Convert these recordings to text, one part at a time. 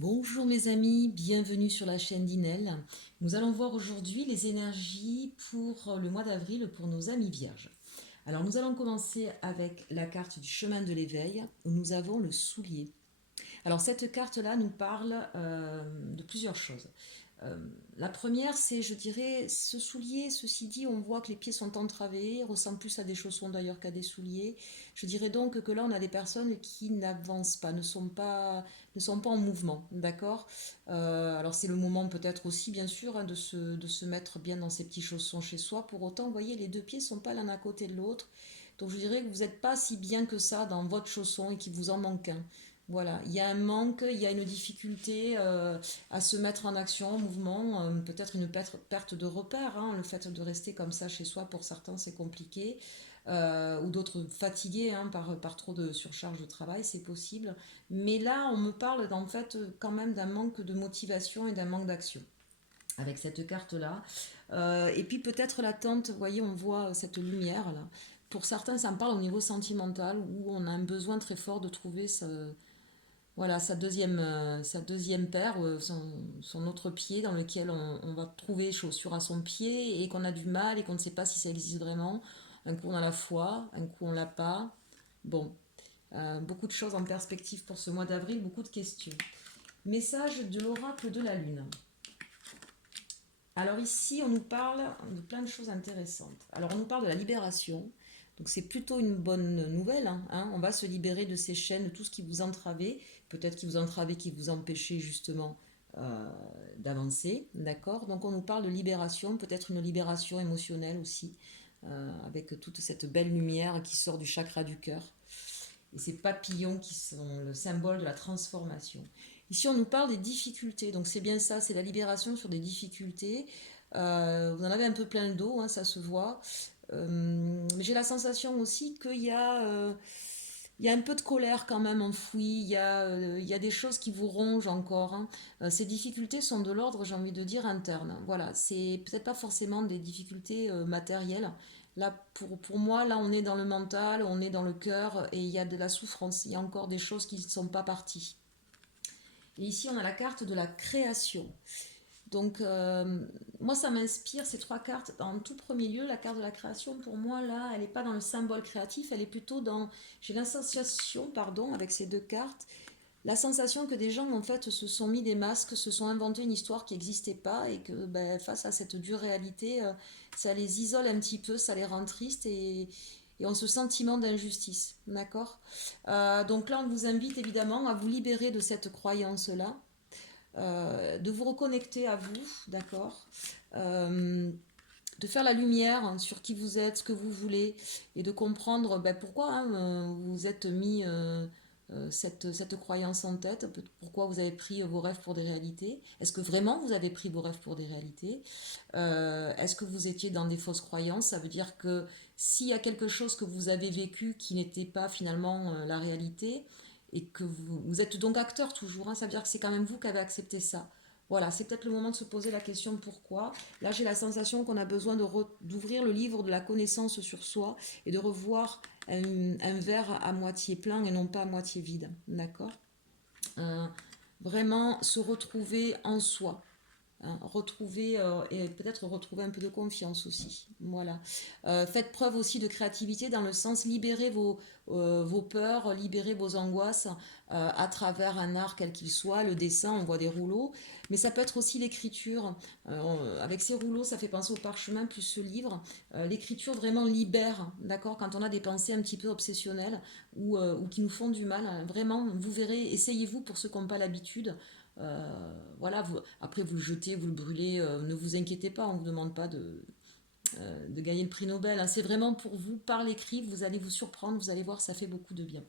Bonjour mes amis, bienvenue sur la chaîne d'Inel. Nous allons voir aujourd'hui les énergies pour le mois d'avril pour nos amis vierges. Alors nous allons commencer avec la carte du chemin de l'éveil où nous avons le soulier. Alors cette carte-là nous parle de plusieurs choses. Euh, la première, c'est, je dirais, ce soulier, ceci dit, on voit que les pieds sont entravés, ressemblent plus à des chaussons d'ailleurs qu'à des souliers. Je dirais donc que là, on a des personnes qui n'avancent pas, ne sont pas en mouvement, d'accord. Alors c'est le moment peut-être aussi, bien sûr, hein, de se mettre bien dans ces petits chaussons chez soi. Pour autant, vous voyez, les deux pieds ne sont pas l'un à côté de l'autre. Donc je dirais que vous n'êtes pas si bien que ça dans votre chausson et qu'il vous en manque un. Voilà, il y a un manque, il y a une difficulté à se mettre en action, en mouvement, peut-être une perte de repère, hein, le fait de rester comme ça chez soi, pour certains c'est compliqué, ou d'autres fatigués hein, par trop de surcharge de travail, c'est possible. Mais là, on me parle en fait quand même d'un manque de motivation et d'un manque d'action avec cette carte-là. Et puis peut-être l'attente, vous voyez, on voit cette lumière-là. Pour certains, ça me parle au niveau sentimental, où on a un besoin très fort de trouver voilà, sa deuxième paire, son autre pied dans lequel on va trouver chaussure à son pied et qu'on a du mal et qu'on ne sait pas si ça existe vraiment. Un coup on a la foi, un coup on l'a pas. Bon, beaucoup de choses en perspective pour ce mois d'avril, beaucoup de questions. Message de l'oracle de la lune. Alors ici, on nous parle de plein de choses intéressantes. Alors on nous parle de la libération. Donc c'est plutôt une bonne nouvelle, hein. On va se libérer de ces chaînes, de tout ce qui vous entravait, peut-être qui vous entravait, qui vous empêchait justement euh, d'avancer, d'accord. Donc on nous parle de libération, peut-être une libération émotionnelle aussi, avec toute cette belle lumière qui sort du chakra du cœur et ces papillons qui sont le symbole de la transformation. Ici, on nous parle des difficultés, donc c'est bien ça, c'est la libération sur des difficultés. Vous en avez un peu plein le dos, hein, ça se voit. Mais j'ai la sensation aussi qu'il y a un peu de colère quand même enfouie, il y a des choses qui vous rongent encore, hein. Ces difficultés sont de l'ordre, j'ai envie de dire, interne. Voilà, c'est peut-être pas forcément des difficultés matérielles. Là, pour moi, là, on est dans le mental, on est dans le cœur et il y a de la souffrance. Il y a encore des choses qui ne sont pas parties. Et ici, on a la carte de la création. Donc, moi, ça m'inspire ces trois cartes. En tout premier lieu, la carte de la création, pour moi, là, elle n'est pas dans le symbole créatif, elle est plutôt dans. J'ai l'association, pardon, avec ces deux cartes, la sensation que des gens, en fait, se sont mis des masques, se sont inventés une histoire qui n'existait pas et que, ben, face à cette dure réalité, ça les isole un petit peu, ça les rend tristes et ont ce sentiment d'injustice. D'accord. Donc là, on vous invite évidemment à vous libérer de cette croyance-là, de vous reconnecter à vous, d'accord, euh, de faire la lumière hein, sur qui vous êtes, ce que vous voulez, et de comprendre ben, pourquoi hein, vous vous êtes mis cette croyance en tête, pourquoi vous avez pris vos rêves pour des réalités. Est-ce que vraiment vous avez pris vos rêves pour des réalités? Est-ce que vous étiez dans des fausses croyances? Ça veut dire que s'il y a quelque chose que vous avez vécu qui n'était pas finalement la réalité, et que vous êtes donc acteur toujours, hein, ça veut dire que c'est quand même vous qui avez accepté ça. Voilà, c'est peut-être le moment de se poser la question de pourquoi. Là, j'ai la sensation qu'on a besoin d'ouvrir le livre de la connaissance sur soi et de revoir un verre à moitié plein et non pas à moitié vide. D'accord. Euh, Vraiment se retrouver en soi, hein, retrouver et peut-être retrouver un peu de confiance aussi. Voilà. Faites preuve aussi de créativité dans le sens libérer vos peurs, libérer vos angoisses à travers un art quel qu'il soit, le dessin, on voit des rouleaux, mais ça peut être aussi l'écriture. Avec ces rouleaux, ça fait penser au parchemin plus ce livre. L'écriture vraiment libère, d'accord, quand on a des pensées un petit peu obsessionnelles ou qui nous font du mal. Hein, vraiment, vous verrez, essayez-vous pour ceux qui n'ont pas l'habitude. Voilà, après vous le jetez, vous le brûlez, ne vous inquiétez pas, on ne vous demande pas de gagner le prix Nobel, hein. C'est vraiment pour vous, par l'écrit, vous allez vous surprendre, vous allez voir, ça fait beaucoup de bien.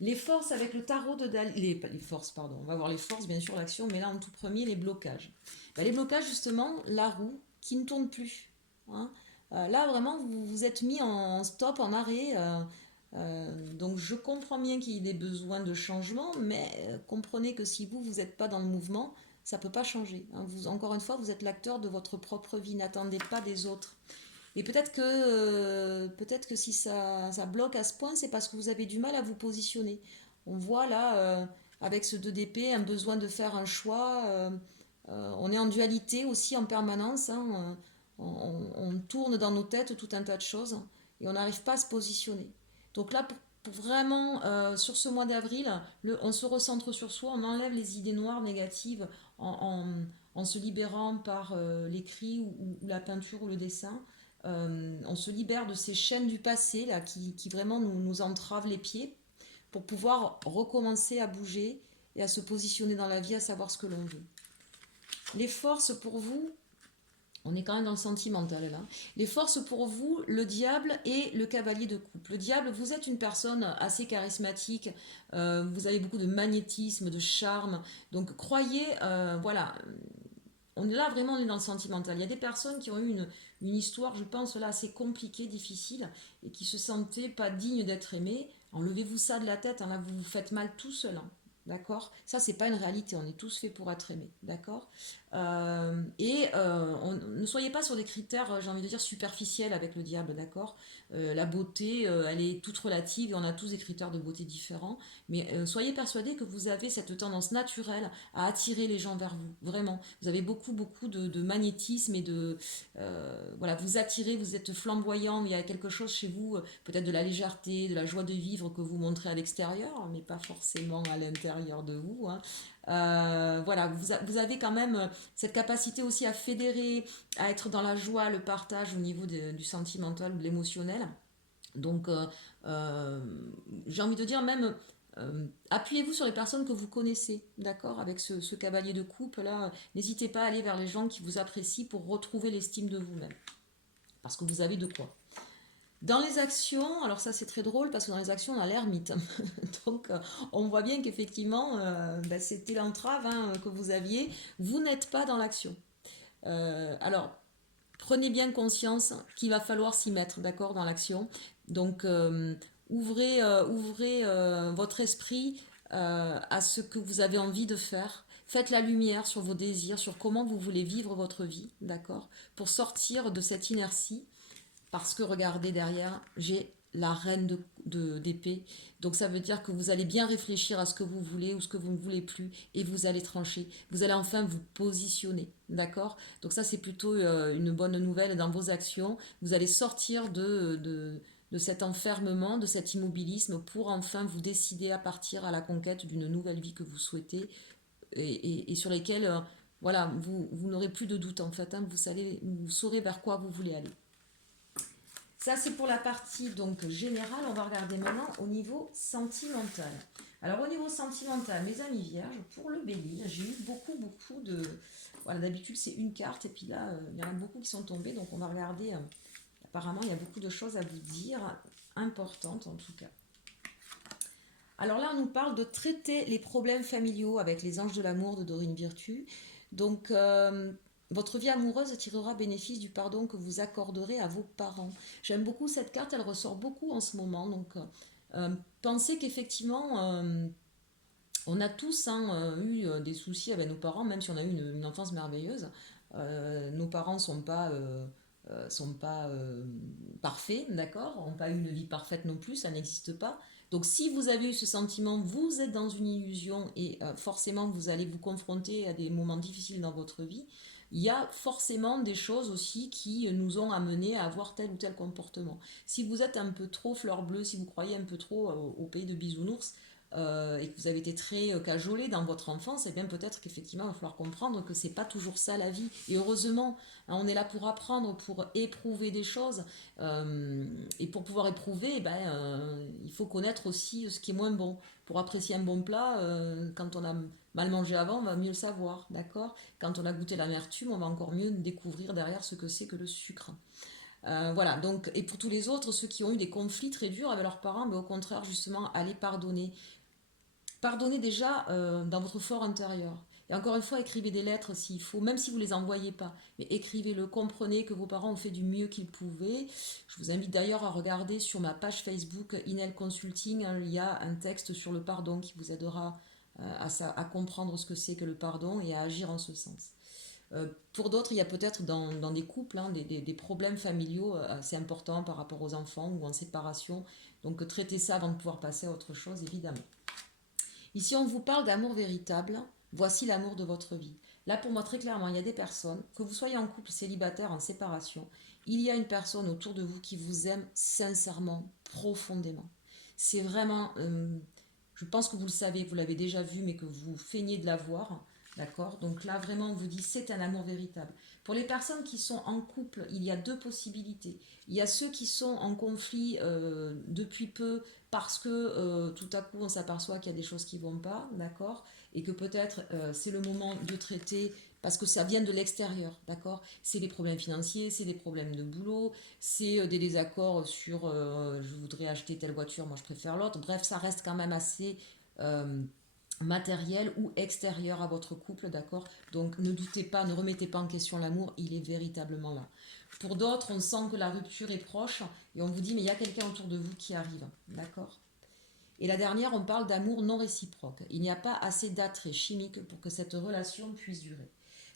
Les forces avec le tarot de Dali, les forces, pardon, on va voir les forces, bien sûr, l'action, mais là en tout premier, les blocages. Ben, les blocages, justement, la roue qui ne tourne plus, hein. Là, vraiment, vous vous êtes mis en stop, en arrêt. Donc, je comprends bien qu'il y ait des besoins de changement, mais comprenez que si vous n'êtes pas dans le mouvement, ça ne peut pas changer, hein. Encore une fois, vous êtes l'acteur de votre propre vie, n'attendez pas des autres. Et peut-être que si ça bloque à ce point, c'est parce que vous avez du mal à vous positionner. On voit là avec ce 2 d'épée, un besoin de faire un choix. On est en dualité aussi en permanence, hein, on tourne dans nos têtes tout un tas de choses et on n'arrive pas à se positionner. Donc là, pour vraiment, sur ce mois d'avril, on se recentre sur soi, on enlève les idées noires négatives en se libérant par l'écrit ou la peinture ou le dessin. On se libère de ces chaînes du passé là, qui vraiment nous entravent les pieds pour pouvoir recommencer à bouger et à se positionner dans la vie, à savoir ce que l'on veut. Les forces pour vous, on est quand même dans le sentimental là. Les forces pour vous, le diable et le cavalier de coupe. Le diable, vous êtes une personne assez charismatique, vous avez beaucoup de magnétisme, de charme. Donc croyez, voilà, on est là vraiment, on est dans le sentimental. Il y a des personnes qui ont eu une histoire, je pense, là, assez compliquée, difficile, et qui se sentaient pas dignes d'être aimées. Enlevez-vous ça de la tête, hein, là, vous vous faites mal tout seul. Hein. D'accord. Ça, c'est pas une réalité. On est tous faits pour être aimés. D'accord. Ne soyez pas sur des critères, j'ai envie de dire, superficiels avec le diable. D'accord. La beauté, elle est toute relative et on a tous des critères de beauté différents. Mais soyez persuadés que vous avez cette tendance naturelle à attirer les gens vers vous. Vraiment. Vous avez beaucoup, beaucoup de magnétisme et de. Voilà, vous attirez, vous êtes flamboyant. Il y a quelque chose chez vous, peut-être de la légèreté, de la joie de vivre que vous montrez à l'extérieur, mais pas forcément à l'intérieur de vous. Hein. Voilà, vous avez quand même cette capacité aussi à fédérer, à être dans la joie, le partage au niveau du sentimental ou de l'émotionnel. Donc, j'ai envie de dire même, appuyez-vous sur les personnes que vous connaissez, d'accord, avec ce cavalier de coupe là. N'hésitez pas à aller vers les gens qui vous apprécient pour retrouver l'estime de vous-même, parce que vous avez de quoi. Dans les actions, alors ça c'est très drôle parce que dans les actions on a l'ermite. Donc on voit bien qu'effectivement c'était l'entrave hein, que vous aviez. Vous n'êtes pas dans l'action. Alors prenez bien conscience qu'il va falloir s'y mettre, d'accord, dans l'action. Donc ouvrez votre esprit à ce que vous avez envie de faire. Faites la lumière sur vos désirs, sur comment vous voulez vivre votre vie, d'accord, pour sortir de cette inertie parce que regardez derrière, j'ai la reine d'épée. Donc ça veut dire que vous allez bien réfléchir à ce que vous voulez ou ce que vous ne voulez plus et vous allez trancher. Vous allez enfin vous positionner. D'accord. Donc ça c'est plutôt une bonne nouvelle dans vos actions. Vous allez sortir de cet enfermement, de cet immobilisme pour enfin vous décider à partir à la conquête d'une nouvelle vie que vous souhaitez et sur lesquelles voilà, vous n'aurez plus de doute en fait. Hein, vous saurez vers quoi vous voulez aller. Ça, c'est pour la partie donc générale. On va regarder maintenant au niveau sentimental. Alors, au niveau sentimental, mes amis vierges, pour le bélier, j'ai eu beaucoup, beaucoup de... Voilà, d'habitude, c'est une carte, et puis là, il y en a beaucoup qui sont tombés, donc on va regarder. Apparemment, il y a beaucoup de choses à vous dire, importantes en tout cas. Alors là, on nous parle de traiter les problèmes familiaux avec les anges de l'amour de Dorine Virtue. Donc, votre vie amoureuse tirera bénéfice du pardon que vous accorderez à vos parents. J'aime beaucoup cette carte, elle ressort beaucoup en ce moment. Donc, pensez qu'effectivement, on a tous hein, eu des soucis avec nos parents, même si on a eu une enfance merveilleuse. Nos parents ne sont pas parfaits, d'accord, n'ont pas eu une vie parfaite non plus, ça n'existe pas. Donc si vous avez eu ce sentiment, vous êtes dans une illusion et forcément vous allez vous confronter à des moments difficiles dans votre vie. Il y a forcément des choses aussi qui nous ont amené à avoir tel ou tel comportement. Si vous êtes un peu trop fleur bleue, si vous croyez un peu trop au pays de bisounours, et que vous avez été très cajolé dans votre enfance, et bien peut-être qu'effectivement il va falloir comprendre que c'est pas toujours ça la vie. Et heureusement, hein, on est là pour apprendre, pour éprouver des choses, et pour pouvoir éprouver, il faut connaître aussi ce qui est moins bon. Pour apprécier un bon plat, quand on a mal mangé avant, on va mieux le savoir, d'accord. Quand on a goûté l'amertume, on va encore mieux découvrir derrière ce que c'est que le sucre. Voilà, donc, et pour tous les autres, ceux qui ont eu des conflits très durs avec leurs parents, mais au contraire, justement, allez pardonner. Pardonnez déjà dans votre fort intérieur. Et encore une fois, écrivez des lettres s'il faut, même si vous ne les envoyez pas. Mais écrivez-le, comprenez que vos parents ont fait du mieux qu'ils pouvaient. Je vous invite d'ailleurs à regarder sur ma page Facebook Inel Consulting, hein, il y a un texte sur le pardon qui vous aidera à comprendre ce que c'est que le pardon et à agir en ce sens. Pour d'autres, il y a peut-être dans des couples hein, des problèmes familiaux assez importants par rapport aux enfants ou en séparation. Donc traitez ça avant de pouvoir passer à autre chose, évidemment. Ici, on vous parle d'amour véritable. Voici l'amour de votre vie. Là, pour moi, très clairement, il y a des personnes, que vous soyez en couple, célibataire, en séparation, il y a une personne autour de vous qui vous aime sincèrement, profondément. C'est vraiment, je pense que vous le savez, que vous l'avez déjà vu, mais que vous feignez de la voir. D'accord. Donc là, vraiment, on vous dit, c'est un amour véritable. Pour les personnes qui sont en couple, il y a deux possibilités. Il y a ceux qui sont en conflit depuis peu parce que tout à coup, on s'aperçoit qu'il y a des choses qui ne vont pas, d'accord, et que peut-être c'est le moment de traiter parce que ça vient de l'extérieur, d'accord. C'est des problèmes financiers, c'est des problèmes de boulot, c'est des désaccords sur je voudrais acheter telle voiture, moi je préfère l'autre. Bref, ça reste quand même assez euh, matériel ou extérieur à votre couple, d'accord. Donc ne doutez pas, ne remettez pas en question l'amour, il est véritablement là. Pour d'autres, on sent que la rupture est proche et on vous dit mais il y a quelqu'un autour de vous qui arrive, d'accord. Et la dernière, on parle d'amour non réciproque. Il n'y a pas assez d'attrait chimique pour que cette relation puisse durer.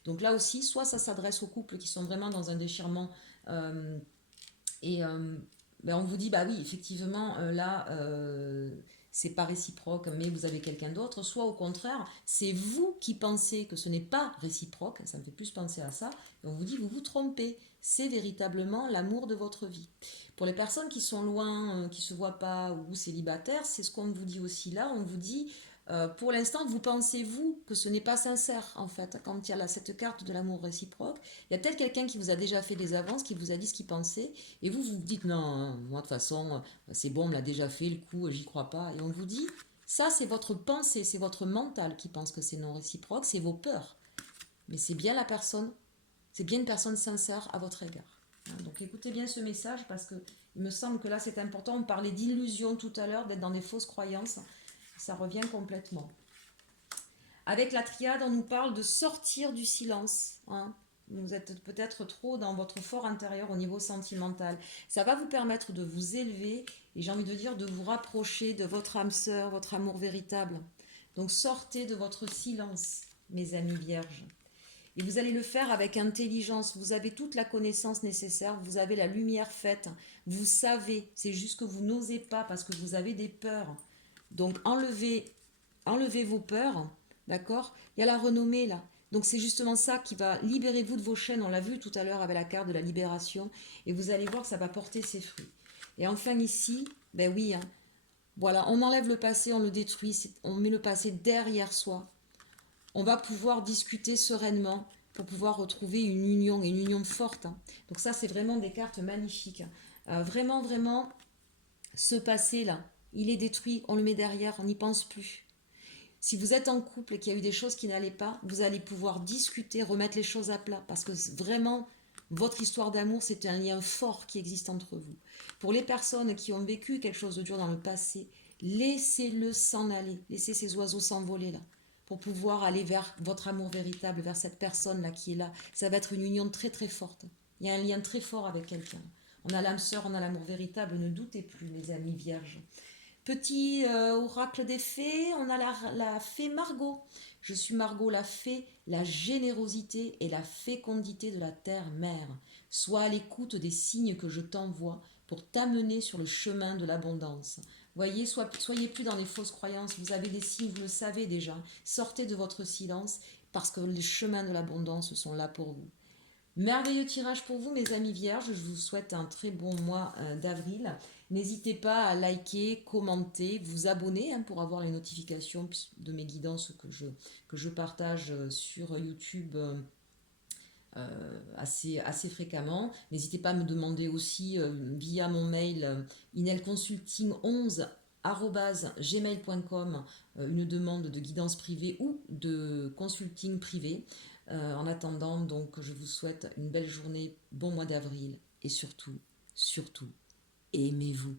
Donc là aussi, soit ça s'adresse aux couples qui sont vraiment dans un déchirement euh, et ben on vous dit, bah oui, effectivement, là, c'est pas réciproque, mais vous avez quelqu'un d'autre. Soit au contraire, c'est vous qui pensez que ce n'est pas réciproque, ça me fait plus penser à ça, et on vous dit, vous vous trompez. C'est véritablement l'amour de votre vie. Pour les personnes qui sont loin, qui ne se voient pas ou célibataires, c'est ce qu'on vous dit aussi là. On vous dit, pour l'instant, vous pensez, vous, que ce n'est pas sincère, en fait, quand il y a là, cette carte de l'amour réciproque. Il y a peut-être quelqu'un qui vous a déjà fait des avances, qui vous a dit ce qu'il pensait, et vous, vous dites, non, hein, moi, de toute façon, c'est bon, on l'a déjà fait, le coup, j'y crois pas. Et on vous dit, ça, c'est votre pensée, c'est votre mental qui pense que c'est non réciproque, c'est vos peurs. Mais c'est bien la personne, c'est bien une personne sincère à votre égard. Hein, donc écoutez bien ce message parce que il me semble que là c'est important. On parlait d'illusion tout à l'heure, d'être dans des fausses croyances. Ça revient complètement. Avec la triade, on nous parle de sortir du silence. Hein. Vous êtes peut-être trop dans votre fort intérieur au niveau sentimental. Ça va vous permettre de vous élever et j'ai envie de dire de vous rapprocher de votre âme sœur, votre amour véritable. Donc sortez de votre silence, mes amis vierges. Et vous allez le faire avec intelligence. Vous avez toute la connaissance nécessaire. Vous avez la lumière faite. Vous savez. C'est juste que vous n'osez pas parce que vous avez des peurs. Donc enlevez vos peurs. D'accord. Il y a la renommée là. Donc c'est justement ça qui va libérer vous de vos chaînes. On l'a vu tout à l'heure avec la carte de la libération. Et vous allez voir que ça va porter ses fruits. Et enfin ici, ben oui, hein, voilà, on enlève le passé, on le détruit, on met le passé derrière soi, on va pouvoir discuter sereinement pour pouvoir retrouver une union forte. Hein. Donc ça, c'est vraiment des cartes magnifiques. Vraiment, vraiment, ce passé-là, il est détruit, on le met derrière, on n'y pense plus. Si vous êtes en couple et qu'il y a eu des choses qui n'allaient pas, vous allez pouvoir discuter, remettre les choses à plat, parce que vraiment, votre histoire d'amour, c'est un lien fort qui existe entre vous. Pour les personnes qui ont vécu quelque chose de dur dans le passé, laissez-le s'en aller, laissez ces oiseaux s'envoler là, pour pouvoir aller vers votre amour véritable, vers cette personne-là qui est là. Ça va être une union très très forte. Il y a un lien très fort avec quelqu'un. On a l'âme sœur, on a l'amour véritable, ne doutez plus, les amis vierges. Petit oracle des fées, on a la fée Margot. Je suis Margot, la fée, la générosité et la fécondité de la terre-mère. Sois à l'écoute des signes que je t'envoie pour t'amener sur le chemin de l'abondance. Voyez, soyez plus dans les fausses croyances. Vous avez des signes, vous le savez déjà. Sortez de votre silence parce que les chemins de l'abondance sont là pour vous. Merveilleux tirage pour vous, mes amis vierges. Je vous souhaite un très bon mois d'avril. N'hésitez pas à liker, commenter, vous abonner hein, pour avoir les notifications de mes guidances que je partage sur YouTube assez fréquemment. N'hésitez pas à me demander aussi via mon mail inelconsulting11 gmail.com une demande de guidance privée ou de consulting privé. En attendant, donc, je vous souhaite une belle journée, bon mois d'avril et surtout, surtout, aimez-vous.